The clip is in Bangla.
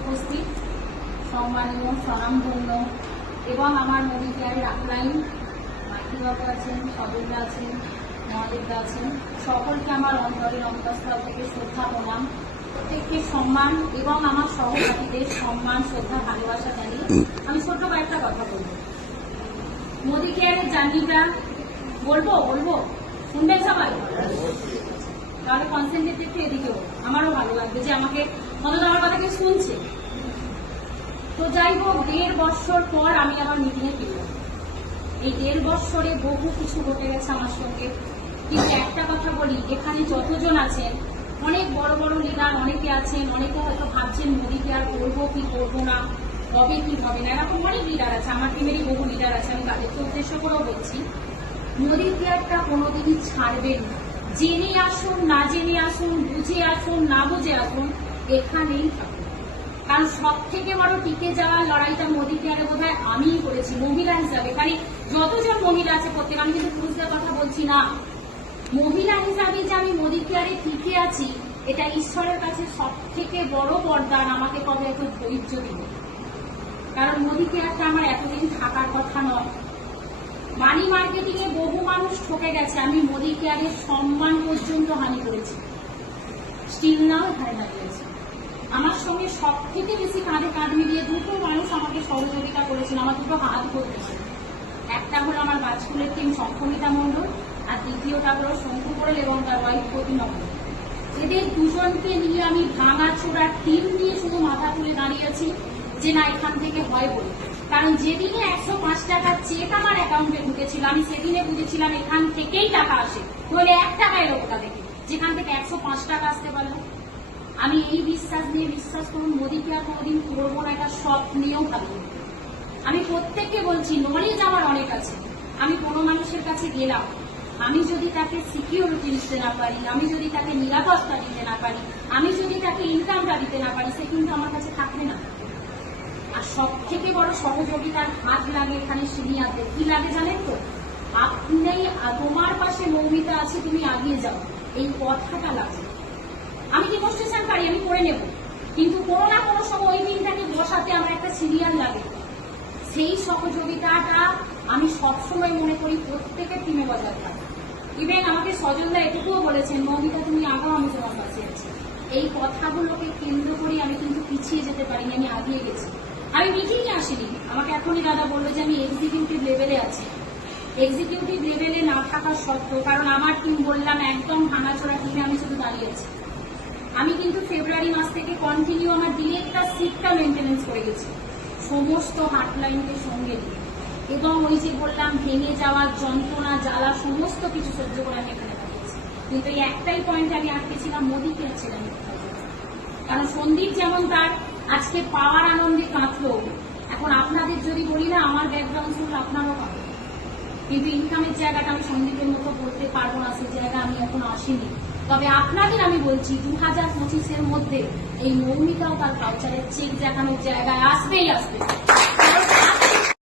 উপস্থিত। সম্মানীয় স্বনামধন্য এবং আমার মোদী কেয়ারের আপলাইন মাতৃবাবু আছেন সদরদা আছেন মহাদেবদা আছেন, সকলকে আমার অন্তরের অন্তঃস্থল থেকে শ্রদ্ধা প্রণাম। প্রত্যেককে সম্মান এবং আমার সহপাঠীদের সম্মান, শ্রদ্ধা, ভালোবাসা জানিয়ে আমি ছোট্ট কয়েকটা কথা বলব। মোদী কেয়ারের জার্নিটা বলব বলব? শুনবেন সবাই? তাহলে কনসেন্ট্রেট একটু এদিকেও আমারও ভালো লাগবে যে আমাকে অন্তত আমার কথা কেউ শুনছে। তো যাই হোক, দেড় বছর পর আমি আবার মিটিংয়ে ফিরলাম। এই দেড় বছরে বহু কিছু ঘটে গেছে আমার সঙ্গে। কিন্তু একটা কথা বলি, এখানে যতজন আছেন, অনেক বড় বড় লিডার অনেকে আছেন, অনেকে হয়তো ভাবছেন মোদীকে আর করব, কি করব না হবে কি হবে না, এরকম অনেক লিডার আছে, আমার টিমেরই বহু লিডার আছে, আমি তাদেরকে উদ্দেশ্য করেও বলছি। মোদী কেয়ারটা কোনোদিনই ছাড়বেন জেনে আসুন, না জেনে আসুন, বুঝে আসুন, না বুঝে আসুন এখানেই কারণ সব থেকে বড় টিকে যাওয়ার লড়াইটা মোদী কেয়ারে বোধ হয় আমিই করেছি, মহিলা হিসাবে। মানে যতজন মহিলা আছে প্রত্যেক, আমি কিন্তু পুরুষদের কথা বলছি না। মহিলা হিসাবে যে আমি মোদী কেয়ারে টিকে আছি, এটা ঈশ্বরের কাছে সব থেকে বড় বরদান আমাকে কবে এত ধৈর্য দিল কারণ মোদী কেয়ারটা আমার এতদিন থাকার কথা নয়। মানি মার্কেটিং এ বহু মানুষ ঠকে গেছে, আমি মোদী কেয়ারের সম্মান পর্যন্ত হানি করেছি। স্টিল নাও এখানে দাঁড়িয়েছে আমার সঙ্গে সব থেকে বেশি কাঁধে কাঁধ মিলিয়ে দুটো মানুষ আমাকে সহযোগিতা করেছেন, আমার দুটো হাত ধরেছিল একটা হলো আমার বাজকুলের টিম সক্ষমিতা মণ্ডল, আর দ্বিতীয়টা হলো শঙ্কু কোরেল এবং তার ওয়াইফ মণ্ডল। এদের দুজনকে নিয়ে আমি ভাঙা চোরার টিম নিয়ে শুধু মাথা তুলে দাঁড়িয়েছি যে না এখান থেকে হয় বলে। কারণ যেদিনে একশো পাঁচ টাকার চেক আমার অ্যাকাউন্টে ঢুকেছিল, আমি সেদিনে বুঝেছিলাম এখান থেকেই টাকা আসে। নইলে এক টাকা এলো থেকে যেখান থেকে একশো পাঁচ টাকা আসতে পারল। আমি এই বিশ্বাস নিয়ে বিশ্বাস করুন, মোদীকে আর কোনোদিন করব না এটা স্বপ্নেও ভাবি আমি প্রত্যেককে বলছি নলেজ আমার অনেক আছে। আমি কোনো মানুষের কাছে গেলাম। আমি যদি তাকে সিকিউরিটি দিতে না পারি, আমি যদি তাকে নিরাপত্তা দিতে না পারি, আমি যদি তাকে ইনকামটা দিতে না পারি, সে কিন্তু আমার কাছে থাকবে না। আর সব থেকে বড় সহযোগিতার হাত লাগে এখানে সিনিয়রদের। কি লাগে জানেন তো? আপনি তোমার পাশে মৌমিতা আছে, তুমি আগিয়ে যাও। এই কথাটা লাগে আমি ডিমনস্ট্রেশন পারি আমি করে নেব। কিন্তু কোনো না কোনো সময় ওই দিনটাকে বসাতে আমার একটা সিরিয়াল লাগে। সেই সহযোগিতাটা আমি সবসময় মনে করি প্রত্যেকের টিমে বজায় থাকে। ইভেন আমাকে স্বজনদা এটুকুও বলেছেন মৌমিতা তুমি আগাও আমি তোমার পাশে আছি এই কথাগুলোকে কেন্দ্র করে আমি কিন্তু পিছিয়ে যেতে পারিনি, আমি আগিয়ে গেছি। আমি মিটিংয়ে আসিনি। আমাকে এখনই দাদা বলল যে আমি এক্সিকিউটিভ লেভেলে আছি। এক্সিকিউটিভ লেভেলে না থাকা সত্ত্বেও, কারণ আমার টিম বললাম একদম ভাঙাচোরা টিমে আমি শুধু দাঁড়িয়েছি আমি কিন্তু ফেব্রুয়ারি মাস থেকে কন্টিনিউ আমার ডিলেটটা সিটটা মেনটেনেন্স করে গেছি। সমস্ত হাটলাইনকে সঙ্গে নিয়ে। এবং ওই যে বললাম, ভেঙে যাওয়ার যন্ত্রণা, জ্বালা, সমস্ত কিছু সহ্য করে আমি এখানে দাঁড়িয়েছি কিন্তু এই একটাই পয়েন্ট আমি আটকেছিলাম মোদীকে ছিলাম কারণ সন্দীপ যেমন তার আজকে পাওয়ার আনন্দে কাঁদলো এখন আপনাদের যদি বলি না, আমার ব্যাকগ্রাউন্ড শুনলে আপনারও পাবে কিন্তু ইনকামের জায়গাটা আমি সন্দীপের মতো করতে পারব না, সেই জায়গা আমি এখন আসিনি। তবে আপনাদের আমি বলছি দু হাজার পঁচিশের মধ্যে এই মৌমিকাও তার কালচারের চেক দেখানোর জায়গায় আসবেই আসবে।